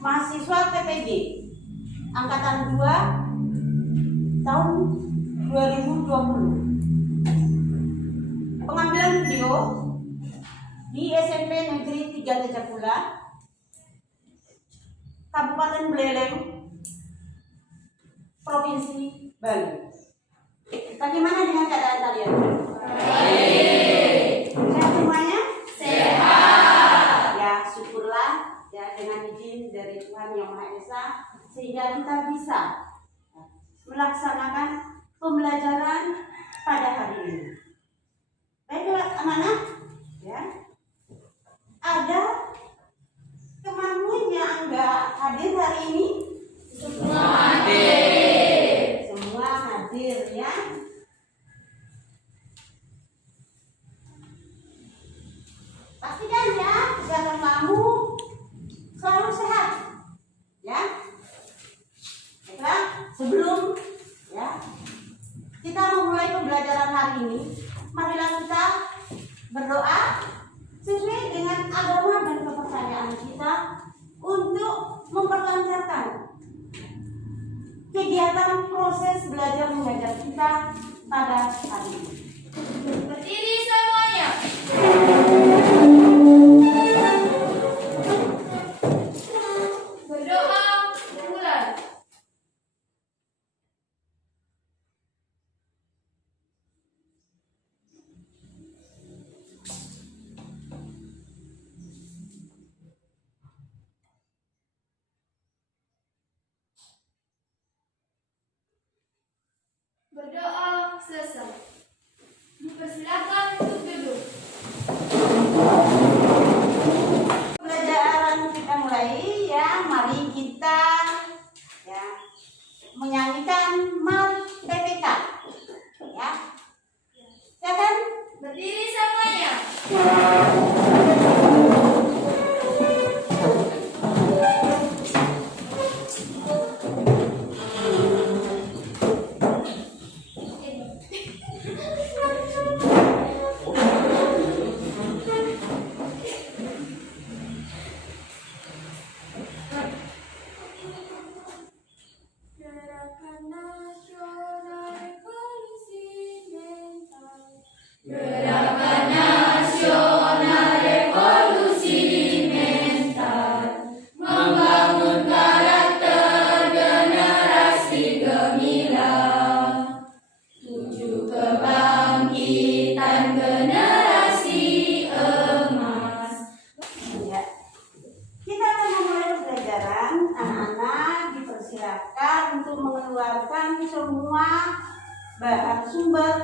mahasiswa TPG angkatan 2 tahun 2020. Pengambilan video di SMP Negeri 3 Tejapula, Kabupaten Buleleng, Provinsi Bali. Bagaimana dengan keadaan kalian? Baik. Sehat semuanya? Sehat. Ya, syukurlah ya, dengan izin dari Tuhan Yang Maha Esa, sehingga kita bisa melaksanakan pembelajaran pada hari ini. Baiklah anak-anak, ya. Ada temanmu yang enggak hadir hari ini? Semua hadir. Semua hadir ya. Pastikan ya kesehatan kamu selalu sehat, ya. Baiklah, sebelum ya kita memulai pembelajaran hari ini, marilah kita berdoa sesuai dengan agama dan kepercayaan kita untuk memperlancarkan kegiatan proses belajar mengajar kita pada hari ini. Berdiri semuanya. Berdoa mulai. Berdoa selesai. Dipersilakan untuk duduk. Pembelajaran kita mulai ya. Mari kita ya menyanyikan Mar PPK. Ya. Silakan berdiri semuanya. Untuk mengeluarkan semua bahan sumber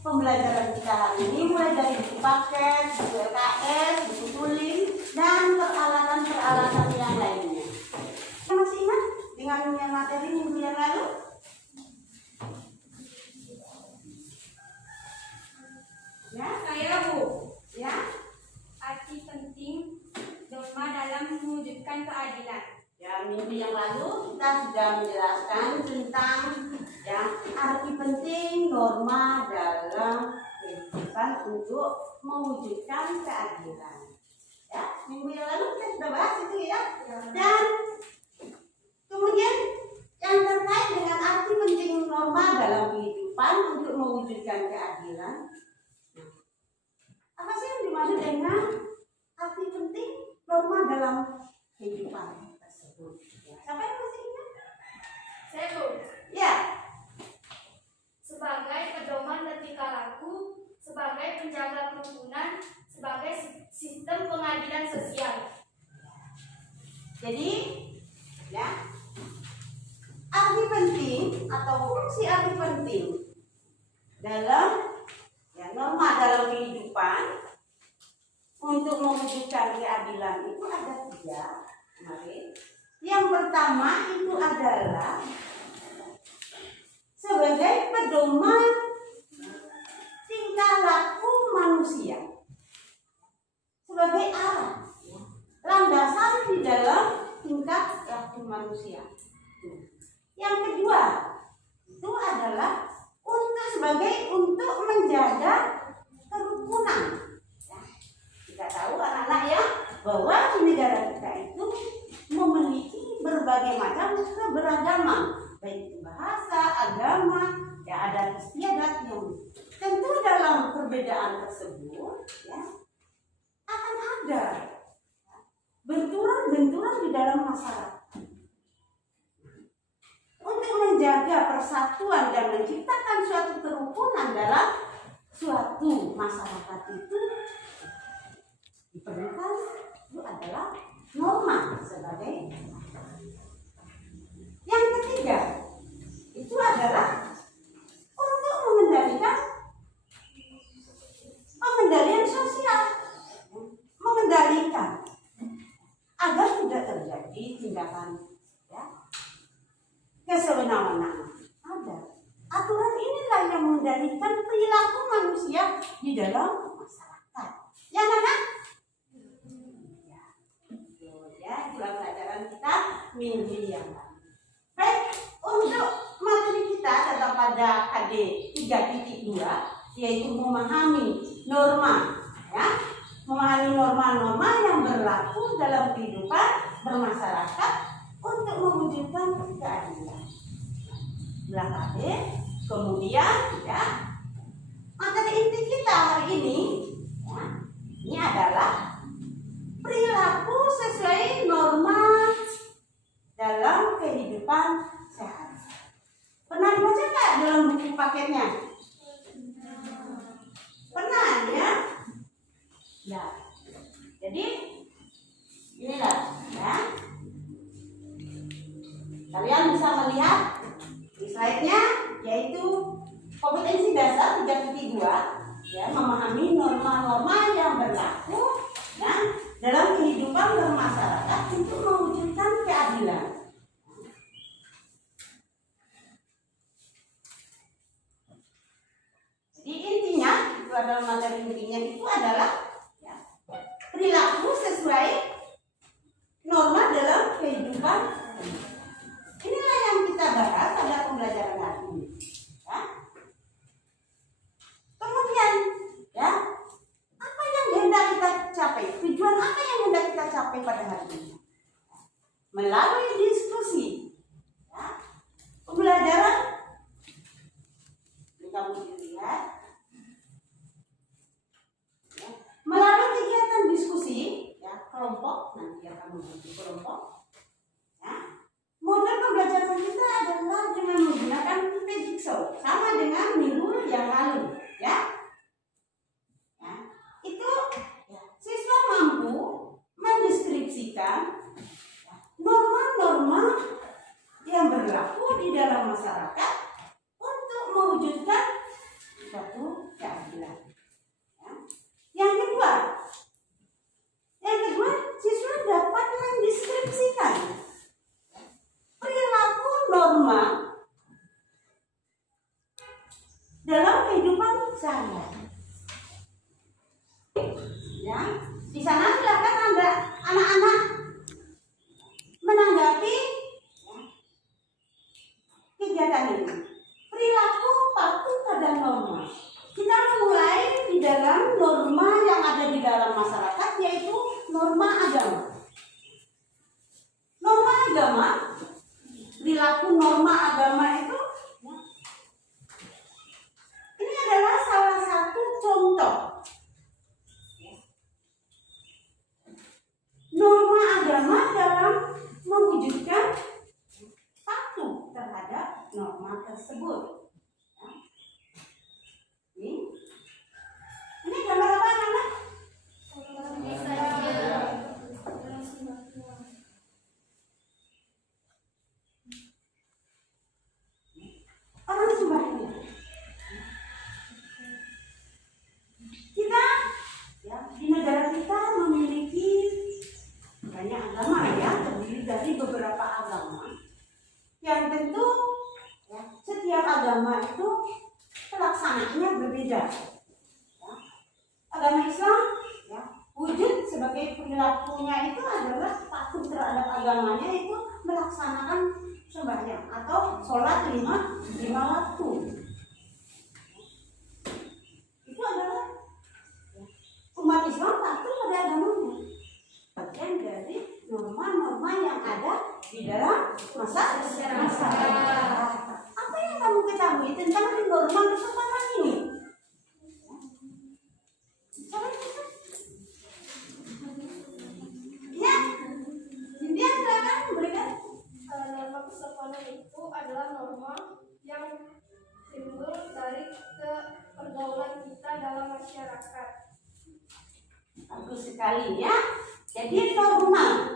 pembelajaran kita hari ini, mulai dari buku paket, buku LKS, buku tulis, dan peralatan-peralatan yang lainnya. Masih ingat dengan materi minggu yang lalu? Ya, saya Bu. Ya, arti penting norma dalam mewujudkan keadilan. Ya, minggu yang lalu kita sudah menjelaskan tentang ya arti penting norma dalam kehidupan untuk mewujudkan keadilan. Ya, minggu yang lalu kita sudah bahas itu ya. Dan kemudian yang terkait dengan arti penting norma dalam kehidupan untuk mewujudkan keadilan. Apa sih yang dimaksud dengan arti penting norma dalam kehidupan? Siapa yang masih ingat? Saya Bu. Ya. Sebagai pedoman etika laku, sebagai penjaga kerukunan, sebagai sistem pengadilan sosial. Jadi, ya, arti penting atau fungsi arti penting dalam ya, norma dalam kehidupan untuk mewujudkan keadilan itu ada 3. Mari. Yang pertama itu adalah sebagai pedoman tingkah laku manusia, sebagai arah, landasan di dalam tingkah laku manusia. Yang kedua itu adalah untuk menjaga kerukunan. Ya, kita tahu anak-anak ya bahwa di negara kita itu memiliki benturan di dalam masyarakat. Untuk menjaga persatuan dan menciptakan suatu kerukunan dalam suatu masyarakat itu diperlukan itu adalah norma sebagai. Yang ketiga itu adalah untuk pengendalian sosial, mengendalikan agar tidak terjadi tindakan kesewenang-wenangan. Ada aturan inilah yang mengendalikan perilaku manusia di dalam masyarakat. Ya, anak? Ya, itulah pelajaran kita minggu yang lalu. Baik, untuk materi kita tetap pada KD 3.2, yaitu memahami norma, ya, memahami norma-norma yang berlaku dalam kehidupan bermasyarakat untuk mewujudkan keadilan. Belah KD, kemudian, ya, materi inti kita hari ini, ya, ini adalah perilaku sesuai norma dalam kehidupan sehari. Pernah dibaca nggak dalam buku paketnya? Pernah ya? Ya. Jadi inilah ya. Kalian bisa melihat di slide-nya, yaitu kompetensi dasar 3.2, ya, memahami norma-norma yang berlaku dan dalam kehidupan bermasyarakat untuk mewujudkan keadilan. Jadi intinya itu adalah materi intinya itu adalah, ya, perilaku sesuai norma dalam kehidupan. Inilah yang kita bahas pada pembelajaran hari ini. Ya. Kemudian, ya, apa yang hendak kita capai? Tujuan apa yang hendak kita capai pada hari ini? Melalui diskusi, ya, pembelajaran, ini kamu lihat, ya, melalui kegiatan diskusi, ya, kelompok, nanti akan membentuk kelompok, ya. Model pembelajaran kita adalah dengan menggunakan tipe jigsaw, sama dengan minggu yang lalu, ya. Itu, ya, siswa mampu mendeskripsikan norma-norma yang berlaku di dalam masyarakat untuk mewujudkan suatu keadilan. Ya. Yang kedua, siswa dapat mendeskripsikan perilaku norma dalam kehidupan sehari-hari. Ya, di sana silakan Anda anak-anak menanggapi, ya, kegiatan ini. Perilaku patuh pada norma. Kita mulai di dalam norma yang ada di dalam masyarakat, yaitu norma agama. Norma agama, perilaku norma agama itu, ya, ini adalah salah satu contoh norma agama dalam mewujudkan patuh terhadap norma tersebut. Ya. Ini gambar apa, anak? Orang Sumbawa. Kita, ya, di negara kita memiliki banyak agama, ya, terdiri dari beberapa agama yang tentu, ya, setiap agama itu pelaksanaannya berbeda. Ya. Agama Islam, ya, wujud sebagai perilakunya itu adalah patuh terhadap agamanya, itu melaksanakan sembahyang atau sholat lima waktu. Itu adalah, ya, umat Islam patuh pada agamanya. Bagian dari norma-norma yang ada di dalam masyarakat. Apa yang kamu ketahui tentang norma kesempatan ini? Ya, norma yang timbul dari pergaulan kita dalam masyarakat. Bagus sekali ya. Jadi norma,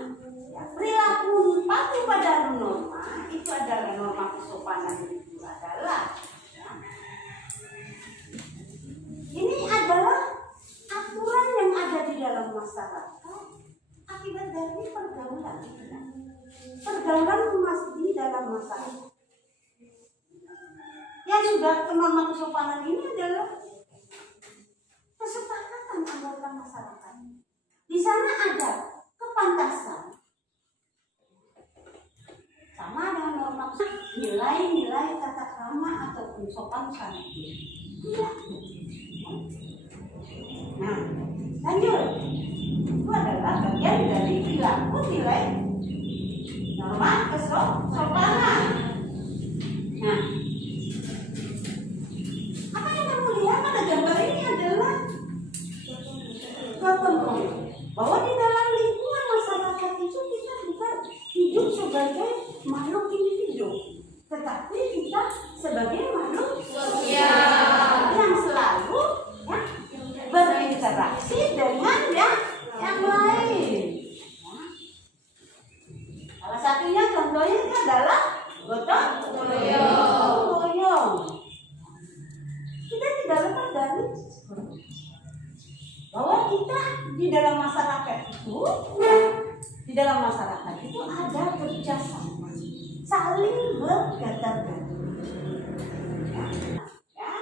ya, perilaku patuh pada norma itu adalah norma kesopanan itu adalah ya, ini adalah aturan yang ada di dalam masyarakat akibat dari pergaulan. Pergaulan di dalam masyarakat. Yang sudah norma kesopanan ini adalah kesepakatan anggota masyarakat. Di sana ada kepantasan. Sama dengan norma nilai-nilai tata krama ataupun sopan santun. Tidak. Nah, lanjut. Itu adalah bagian dari perilaku nilai norma kesopanan. Nah, apa yang kamu lihat pada gambar ini adalah gotong royong. Bahwa di dalam lingkungan masyarakat itu kita bukan hidup sebagai makhluk individu, tetapi kita sebagai makhluk sosial yang selalu ya, berinteraksi dengan yang lain. Salah satunya contohnya adalah gotong royong. Kita tidak lepas dari bahwa kita di dalam masyarakat itu ada kerjasama, saling bergantar-gantar. Ya,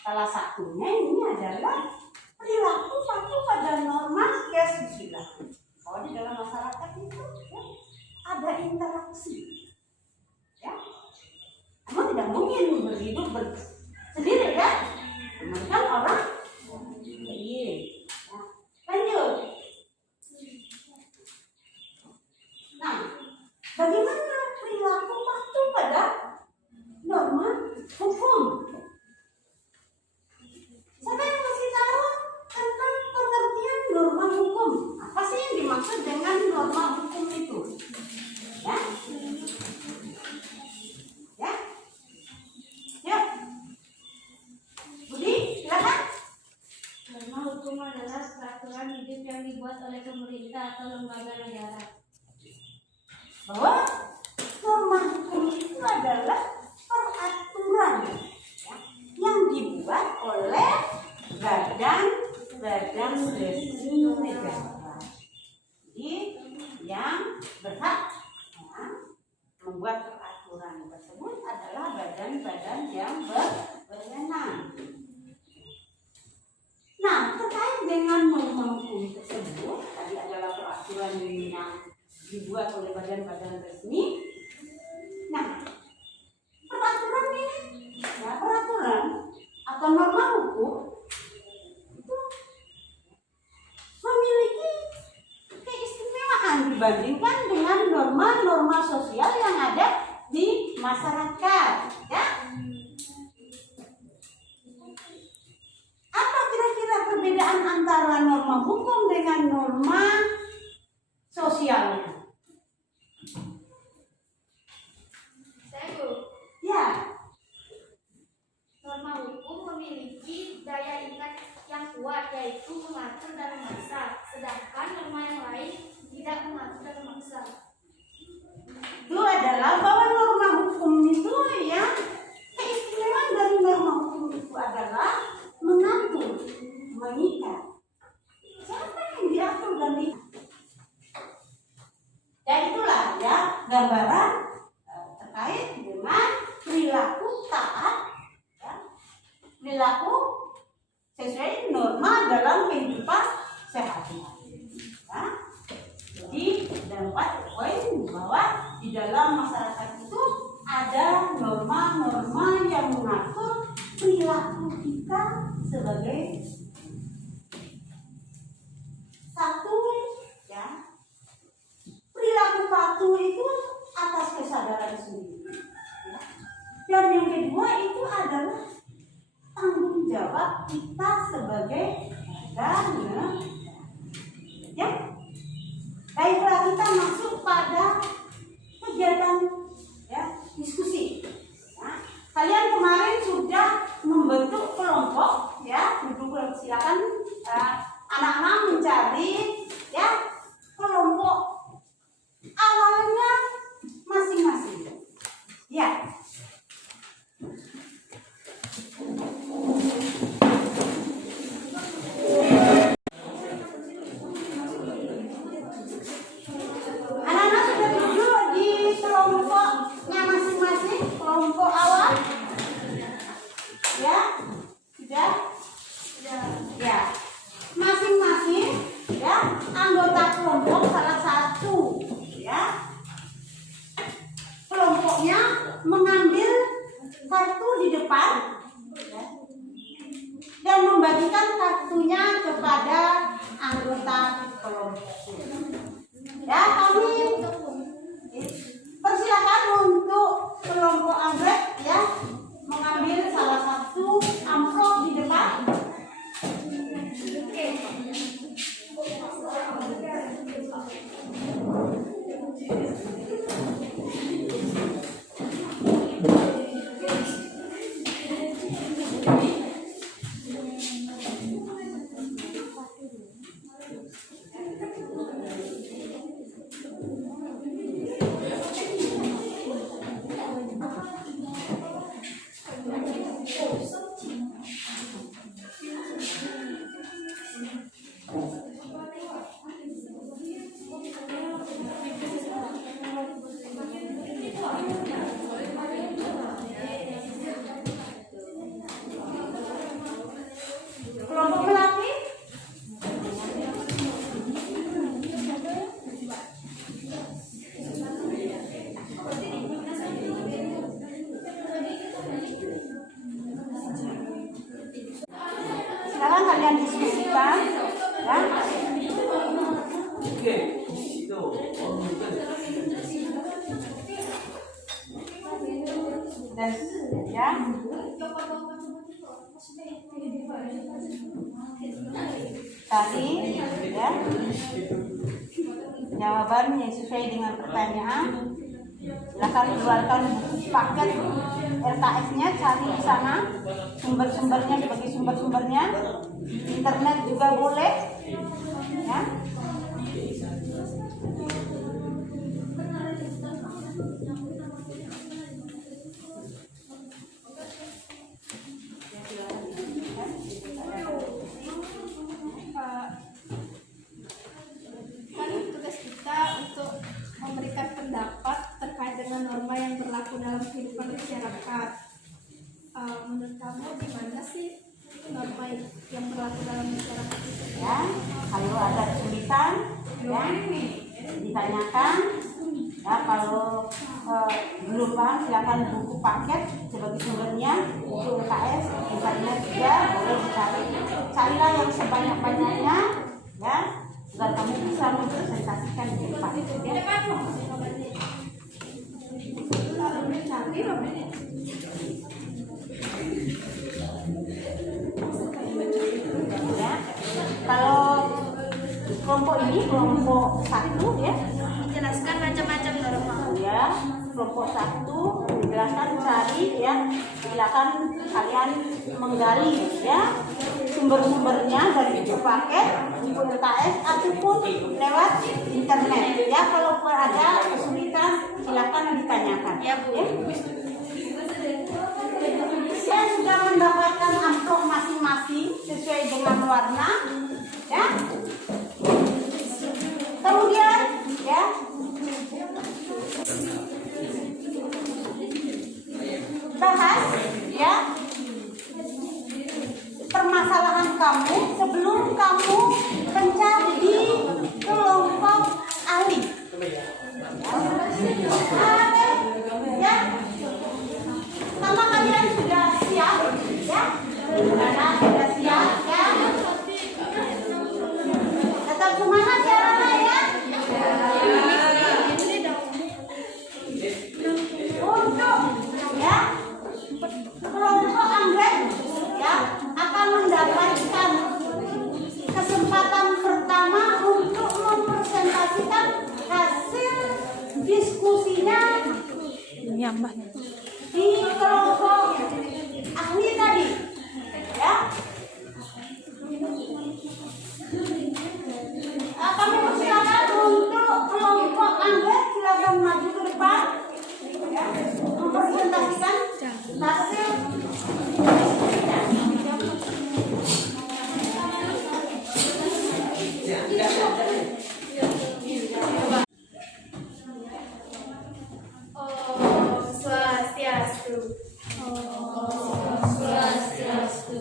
salah satunya ini adalah perilaku patuh pada norma kesusilaan. Bahwa di dalam masyarakat itu ya, ada interaksi. Ya, kamu tidak mungkin berhidup sendiri kan? Kan orang lain. Lanjut. Nah, bagaimana perilaku patuh pada norma hukum? Siapa yang masih tahu tentang pengertian norma hukum? Apa sih yang dimaksud dengan norma hukum itu? Ya? Ya? Yuk. Budi, silakan. Norma hukum adalah peraturan hidup yang dibuat oleh pemerintah atau lembaga negara. Bahwa norma hukum itu adalah peraturan ya, yang dibuat oleh badan resmi negara. Jadi yang berhak ya, membuat peraturan tersebut adalah badan-badan yang berwenang. Nah, terkait dengan norma hukum tersebut, tadi adalah peraturan yang dibuat oleh badan-badan resmi. Nah, peraturan ini, ya peraturan atau norma hukum itu memiliki keistimewaan dibandingkan dengan norma-norma sosial yang ada di masyarakat. Ya. Apa kira-kira perbedaan antara norma hukum dengan norma sosialnya? Ya. Norma hukum memiliki daya ingat yang kuat, yaitu mengatur dan memaksa, sedangkan norma yang lain tidak mengatur dan memaksa. Itu adalah bahwa norma hukum itu ya, keistimewaan dari norma hukum itu adalah mengatur, mengikat. Siapa yang diatur dan diikat? Ya itulah ya gambaran terkait dengan perilaku taat, ya, perilaku sesuai norma dalam kehidupan sehari-hari. Ya. Jadi dapat poin bahwa di dalam masyarakat itu ada norma-norma yang mengatur perilaku kita sebagai satu ya. Perilaku patuh itu atas kesadaran sendiri. Ya. Dan yang kedua itu adalah tanggung jawab kita sebagai warga. Ya. Baiklah, kita masuk pada kegiatan ya diskusi. depan dan membagikan kartunya kepada anggota kelompok. Ya, kami persilakan untuk kelompok anggrek ya mengambil salah satu amplop di depan. Kelompok melati. Silakan kalian diskusikan ya. Dan ya. Tadi ya jawabannya sesuai dengan pertanyaan. Silakan keluarkan paket RKS-nya, cari di sana sumber-sumbernya sebagai sumber-sumbernya. Internet juga boleh ya. Kan tugas kita untuk memberikan pendapat terkait dengan norma yang berlaku dalam kehidupan masyarakat. Menurut kamu gimana sih norma yang berlaku dalam masyarakat itu? Ya, kalau ada kesulitan ya ditanyakan ya. Kalau belum paham silakan buku paket sebagai sumbernya. Untuk UKS internet juga boleh dicari. Carilah yang sebanyak-banyaknya ya agar kamu bisa mempresentasikan di depan. Ya, kalau kelompok ini kelompok 1 ya. Jelaskan macam-macam norma. Ya, kelompok 1 dijelaskan cari ya. Silakan kalian menggali ya sumber-sumbernya dari buku paket, buku LKS ataupun lewat internet ya. Kalau ada kesulitan silakan ditanyakan ya Bu. Saya sudah mendapatkan amplop masing-masing sesuai dengan warna ya. Kemudian ya bahas ya permasalahan kamu sebelum kamu mencari di kelompok ahli. Ya, sama kalian sudah siap ya? Sudah siap ya? Tetap semangat ya Rana ya? Untuk ya kelompok anggrek ya akan mendapatkan kesempatan pertama untuk mempresentasikan hasil diskusinya di kelompok ahli tadi ya. Kami persilakan untuk kelompok anggrek, silakan maju ke depan ya, mempresentasikan hasil. Swastiastu. Swastiastu.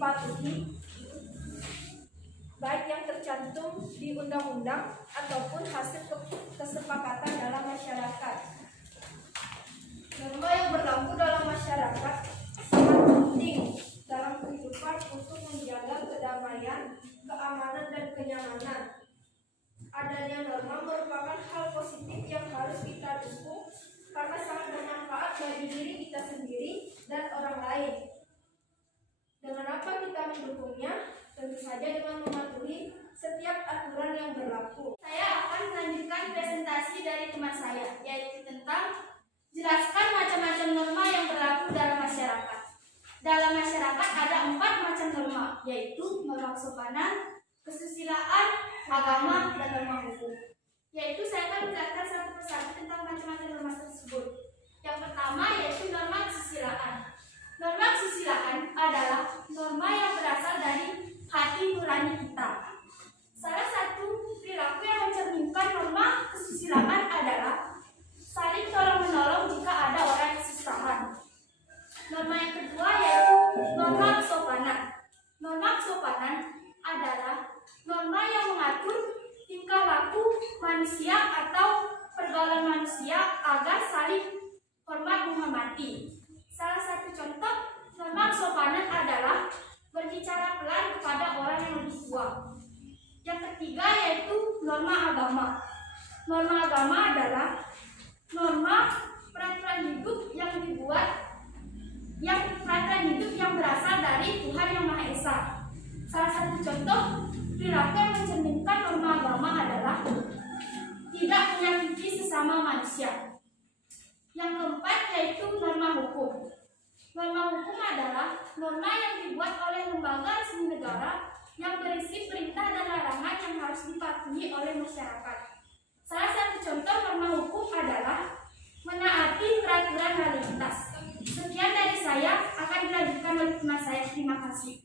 dipatuhi, baik yang tercantum di undang-undang ataupun hasil kesepakatan dalam masyarakat. Norma yang berlaku dalam masyarakat sangat penting dalam kehidupan untuk menjaga kedamaian, keamanan, dan kenyamanan. Adanya norma merupakan hal positif yang harus kita dukung karena sangat bermanfaat bagi diri kita sendiri dan orang lain. Dengan apa kita mendukungnya? Tentu saja dengan mematuhi setiap aturan yang berlaku. Saya akan melanjutkan presentasi dari teman saya, yaitu tentang jelaskan macam-macam norma yang berlaku dalam masyarakat. Dalam masyarakat ada 4 macam norma, yaitu norma kesopanan, kesusilaan, agama, dan norma hukum. Yaitu saya akan menjelaskan satu persatu tentang macam-macam norma tersebut. Yang pertama yaitu norma kesusilaan. Norma kesusilaan adalah norma yang berasal dari hati nurani kita. Salah satu perilaku yang mencerminkan norma kesusilaan adalah saling tolong-menolong jika ada orang yang kesusahan. Norma yang kedua yaitu norma kesopanan. Norma kesopanan adalah norma yang mengatur tingkah laku manusia atau pergaulan manusia agar saling hormat menghormati. Salah satu contoh norma kesopanan adalah berbicara pelan kepada orang yang lebih tua. Yang ketiga yaitu norma agama. Norma agama adalah norma peraturan hidup yang berasal dari Tuhan Yang Maha Esa. Salah satu contoh perilaku yang mencerminkan norma agama adalah tidak menyakiti sesama manusia. Yang keempat yaitu norma hukum. Norma hukum adalah norma yang dibuat oleh lembaga resmi negara yang berisi perintah dan larangan yang harus dipatuhi oleh masyarakat. Salah satu contoh norma hukum adalah menaati peraturan lalu lintas. Sekian dari saya, akan dilanjutkan oleh teman saya. Terima kasih.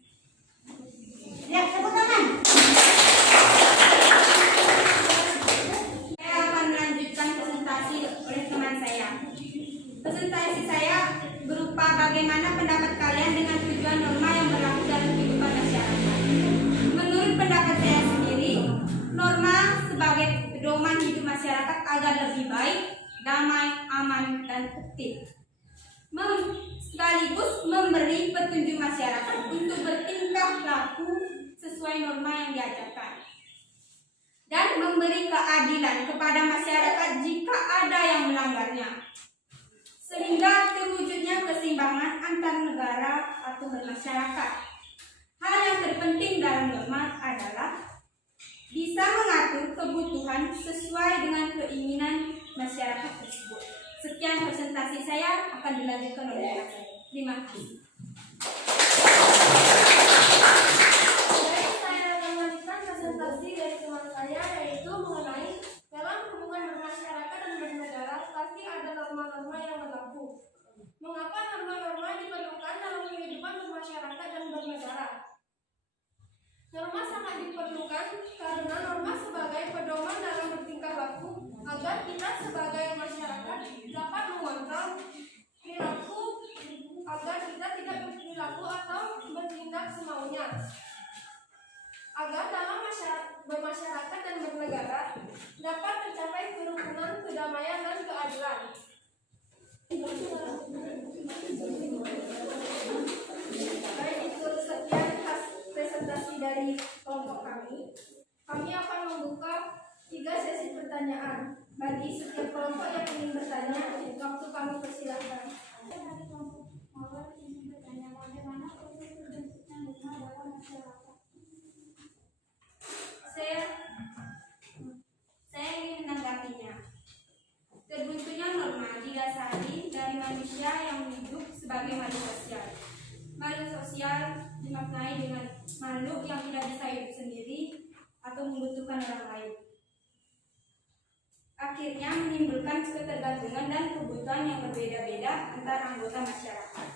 Ya, tepuk tangan. Saya akan melanjutkan presentasi oleh teman saya. Presentasi saya berupa bagaimana pendapat kalian dengan tujuan norma yang berlaku dalam kehidupan masyarakat. Menurut pendapat saya sendiri, norma sebagai pedoman hidup masyarakat agar lebih baik, damai, aman, dan tertib. Sekaligus memberi petunjuk masyarakat untuk bertingkah laku sesuai norma yang diajarkan. Dan memberi keadilan kepada masyarakat jika ada yang melanggarnya. Sehingga terwujudnya keseimbangan antar negara atau bermasyarakat. Hal yang terpenting dalam norma adalah bisa mengatur kebutuhan sesuai dengan keinginan masyarakat tersebut. Sekian presentasi saya, akan dilanjutkan oleh teman saya. Terima kasih. Baik, saya akan melanjutkan presentasi dari teman saya, yaitu mengenai dalam hubungan bermasyarakat dan bernegara pasti ada norma-norma yang berlaku. Mengapa norma-norma diperlukan dalam kehidupan bermasyarakat dan bernegara? Norma sangat diperlukan karena norma sebagai pedoman dalam bertingkah laku agar kita sebagai masyarakat dapat mengontrol perilaku agar kita tidak berperilaku atau bertindak semaunya. Agar dalam bermasyarakat dan bernegara dapat tercapai kerukunan, kedamaian, dan keadilan. Baik, itu sekian presentasi dari kelompok kami. Kami akan membuka 3 sesi pertanyaan. Bagi setiap kelompok yang ingin bertanya, waktu kami persilahkan. Saya ingin menanggapinya. Terbentuknya norma didasari dari manusia yang hidup sebagai makhluk sosial. Makhluk sosial dimaknai dengan makhluk yang tidak bisa hidup sendiri atau membutuhkan orang lain. Akhirnya menimbulkan ketergantungan dan kebutuhan yang berbeda-beda antar anggota masyarakat,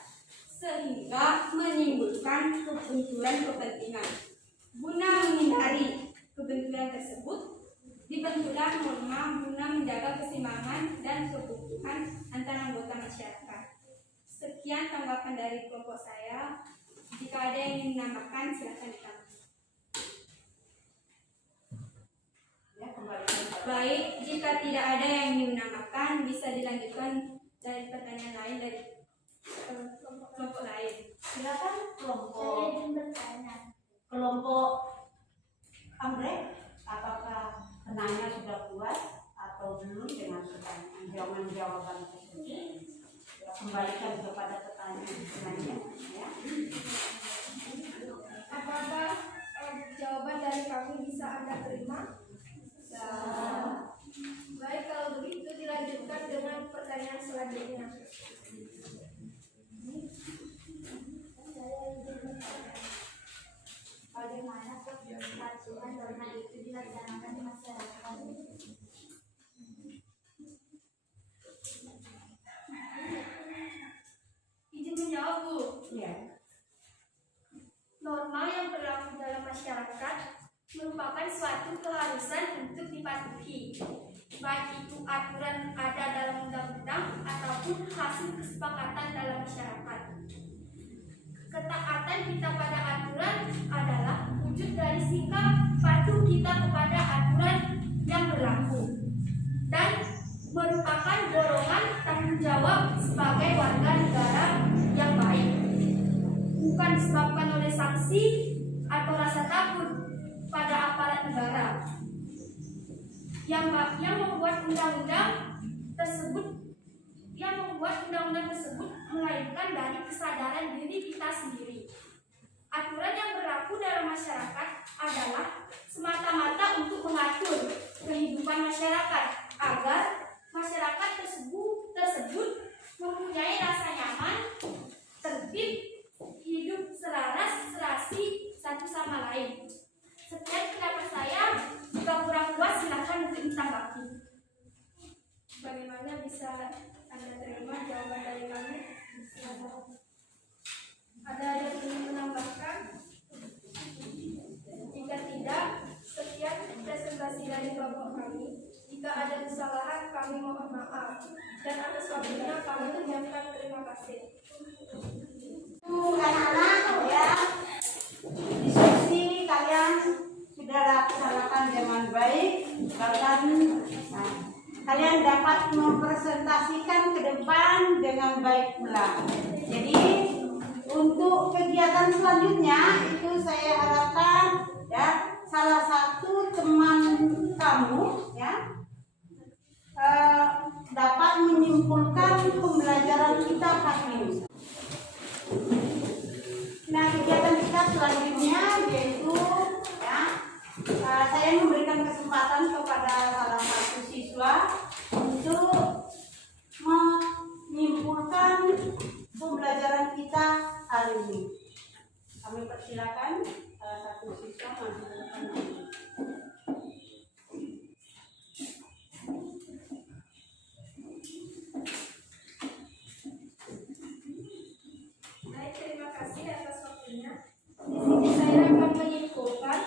sehingga menimbulkan kebenturan kepentingan. Guna menghindari kebenturan tersebut, dibentuklah norma guna menjaga keseimbangan dan kebutuhan antar anggota masyarakat. Sekian tanggapan dari kelompok saya. Jika ada yang ingin menambahkan, silakan ditambah. Ya, kembalikan. Baik, jika tidak ada yang ingin menambahkan, bisa dilanjutkan dari pertanyaan lain dari kelompok lain. Silakan kelompok Amrek, apakah penanya sudah puas atau belum dengan pertanyaan jawaban tersebut? Ya, kembalikan kepada penanya ya. Apakah jawaban dari kami bisa Anda terima? Baik, kalau begitu dilanjutkan dengan pertanyaan selanjutnya. Bagaimana pengasuhan norma itu dilaksanakan di masyarakat? Izin menjawab, Bu. Ya. Norma yang berlaku dalam masyarakat merupakan suatu keharusan untuk dipatuhi, baik itu aturan ada dalam undang-undang ataupun hasil kesepakatan dalam masyarakat. Ketaatan kita pada aturan adalah wujud dari sikap patuh kita kepada aturan yang berlaku dan merupakan dorongan tanggung jawab sebagai warga negara yang baik, bukan disebabkan oleh sanksi atau rasa takut pada aparat negara yang membuat undang-undang tersebut melainkan dari kesadaran diri kita sendiri. Aturan yang berlaku dalam masyarakat adalah semata-mata untuk mengatur kehidupan masyarakat agar masyarakat tersebut mempunyai rasa nyaman, tertib, hidup selaras, serasi satu sama lain. Sekian pendapat saya. Jika kurang puas, silakan untuk ditanggapi. Bagaimana bisa Anda terima jawaban dari kami? Ada yang ingin menambahkan? Jika tidak, sekian presentasi dari kelompok kami. Jika ada kesalahan, kami mohon maaf. Dan atas waktunya kami mengucapkan terima kasih. Anak-anak ya, diskusi kalian sudah laksanakan dengan baik, bahkan kalian dapat mempresentasikan ke depan dengan baik pula. Jadi untuk kegiatan selanjutnya itu saya harapkan ya salah satu teman kamu ya dapat menyimpulkan pembelajaran kita hari ini. Nah, kegiatan kita selanjutnya yaitu ya, saya memberikan kesempatan kepada salah satu siswa untuk menyimpulkan pembelajaran kita hari ini. Kami persilakan salah satu siswa maju. Baik, terima kasih atas waktunya. Di sini saya akan menyimpulkan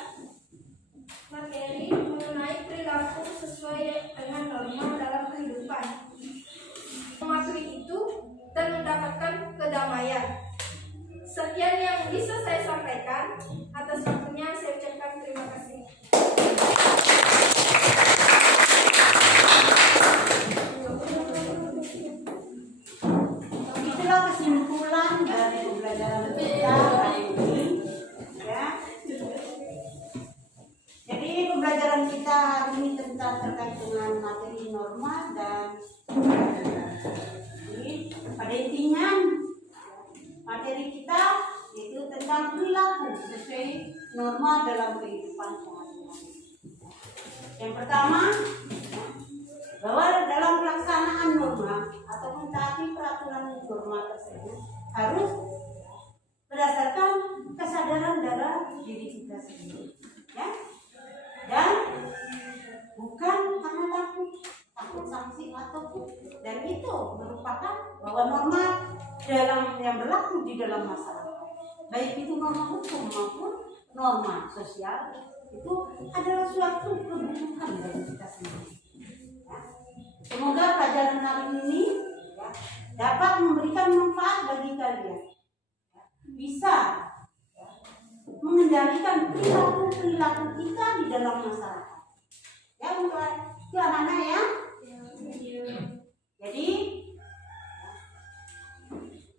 materi mengenai perilaku sesuai dengan norma dalam kehidupan. Mematuhi itu dan mendapatkan kedamaian. Sekian yang bisa saya sampaikan. Atas waktunya saya ucapkan terima kasih. Itulah kesimpulan dari pembelajaran kita hari ini ya. Jadi pembelajaran kita hari ini tentang terkait dengan materi norma dan jadi pada intinya materi kita itu tentang perilaku sesuai norma dalam kehidupan sehari-hari. Yang pertama bahwa dalam pelaksanaan norma atau mentaati peraturan norma tersebut harus berdasarkan kesadaran dalam diri kita sendiri, ya, dan bukan karena takut sanksi ataupun, dan itu merupakan bahwa norma dalam yang berlaku di dalam masyarakat, baik itu norma hukum maupun norma sosial, itu adalah suatu kebutuhan dari kita sendiri. Semoga pelajaran kali ini ya, dapat memberikan manfaat bagi kalian. Bisa mengendalikan perilaku kita di dalam masyarakat. Ya, itu anak-anak ya. Jadi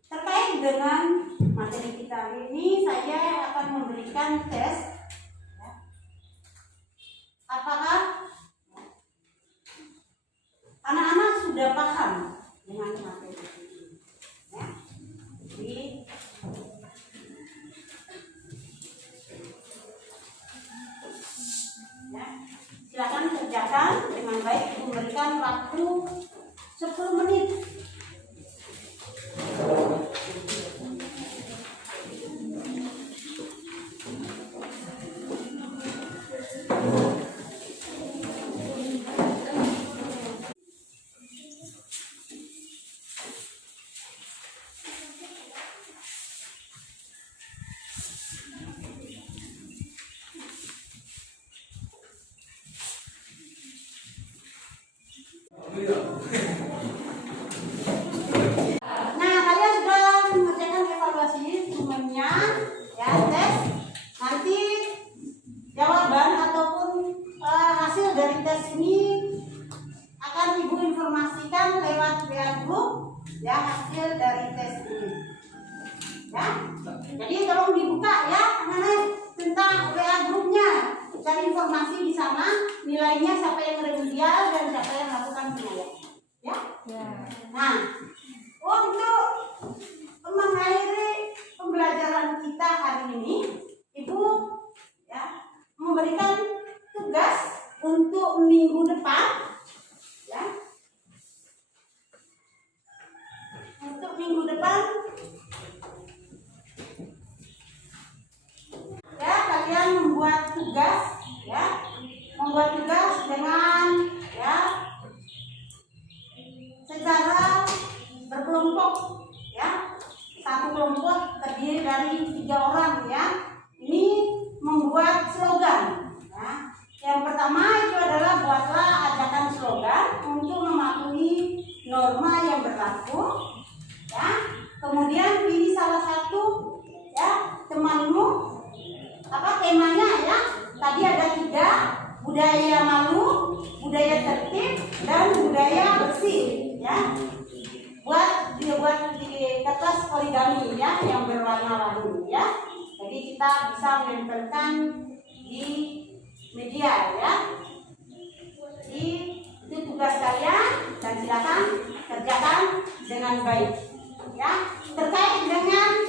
terkait dengan materi kita hari ini, saya akan memberikan tes. Apakah anak-anak sudah paham dengan materi ini? Ya. Jadi ya, silakan kerjakan dengan baik, memberikan waktu 10 menit. Nah, kalian sudah mengerjakan evaluasi semuanya, ya, tes. Nanti jawaban ataupun hasil dari tes ini akan Ibu informasikan lewat WA Group, ya, hasil dari tes ini. Ya, jadi tolong dibuka ya, anak-anak, tentang WA Grupnya. Cari informasi di sana, nilainya siapa yang remedial dan siapa yang melakukan penilaian. Ya. Nah, untuk mengakhiri pembelajaran kita hari ini, Ibu ya memberikan tugas untuk minggu depan, ya. Untuk minggu depan, ya, kalian membuat tugas, ya, membuat tugas dengan, ya, secara berkelompok, ya. Satu kelompok terdiri dari 3 orang, ya. Ini membuat slogan, ya. Yang pertama itu adalah buatlah ajakan slogan untuk mematuhi norma yang berlaku, ya. Kemudian pilih salah satu, ya, temanmu, temanya, ya. Tadi ada 3, budaya malu, budaya tertib, dan budaya bersih, ya. Buat di kertas origami, ya, yang berwarna-warni, ya. Jadi kita bisa menempelkan di media, ya. Jadi itu tugas kalian dan silakan kerjakan dengan baik, ya. Terkait dengan